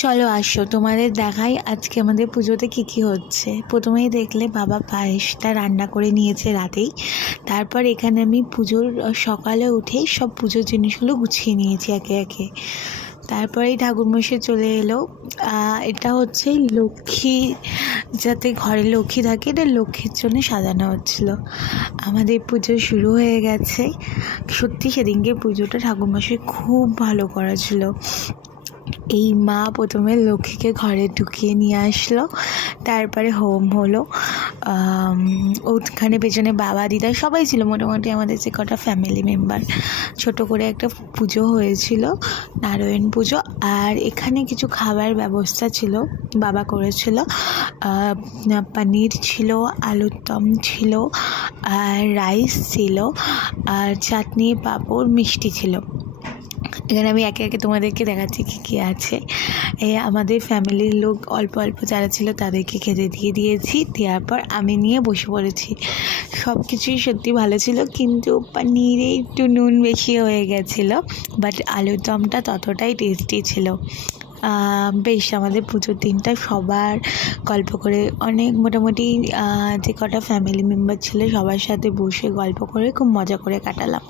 চলো আসো, তোমাদের দেখাই আজকে আমাদের পুজোতে কী কী হচ্ছে। প্রথমেই দেখলে বাবা পায়েসটা রান্না করে নিয়েছে রাতেই। তারপর এখানে আমি পুজোর সকালে উঠেই সব পুজোর জিনিসগুলো গুছিয়ে নিয়েছি একে একে। তারপরেই ঠাকুরমশাই চলে এলো। এটা হচ্ছে লক্ষ্মী, যাতে ঘরে লক্ষ্মী থাকে, এটা লক্ষ্মীর জন্য সাজানো হচ্ছিলো। আমাদের পুজো শুরু হয়ে গেছে। সত্যি সেদিনকে পুজোটা ঠাকুরমশাই খুব ভালো করেছিল। এই মা প্রথমে লক্ষ্মীকে ঘরে ঢুকিয়ে নিয়ে আসলো, তারপরে হোম হলো। ওখানে পেছনে বাবা দিদা সবাই ছিল, মোটামুটি আমাদের যে কটা ফ্যামিলি মেম্বার। ছোট করে একটা পুজো হয়েছিল, নারায়ণ পুজো। আর এখানে কিছু খাবার ব্যবস্থা ছিল, বাবা করেছিল। পনির ছিল, আলুর দম ছিল, আর রাইস ছিল, আর চাটনি, পাঁপড়, মিষ্টি ছিল। এখানে আমি একে একে তোমাদেরকে দেখাচ্ছি কী কী আছে। আমাদের ফ্যামিলির লোক অল্প অল্প যারা ছিল তাদেরকে খেতে দিয়ে দিয়েছি। দেওয়ার পর আমি নিয়ে বসে পড়েছি। সব কিছুই সত্যি ভালো ছিল, কিন্তু পনিরে একটু নুন বেশি হয়ে গেছিলো, বাট আলুর দমটা ততটাই টেস্টি ছিল। বেশ আমাদের পুজোর দিনটা সবার গল্প করে, অনেক মোটামুটি যে কটা ফ্যামিলি মেম্বার ছিল সবার সাথে বসে গল্প করে খুব মজা করে কাটালাম।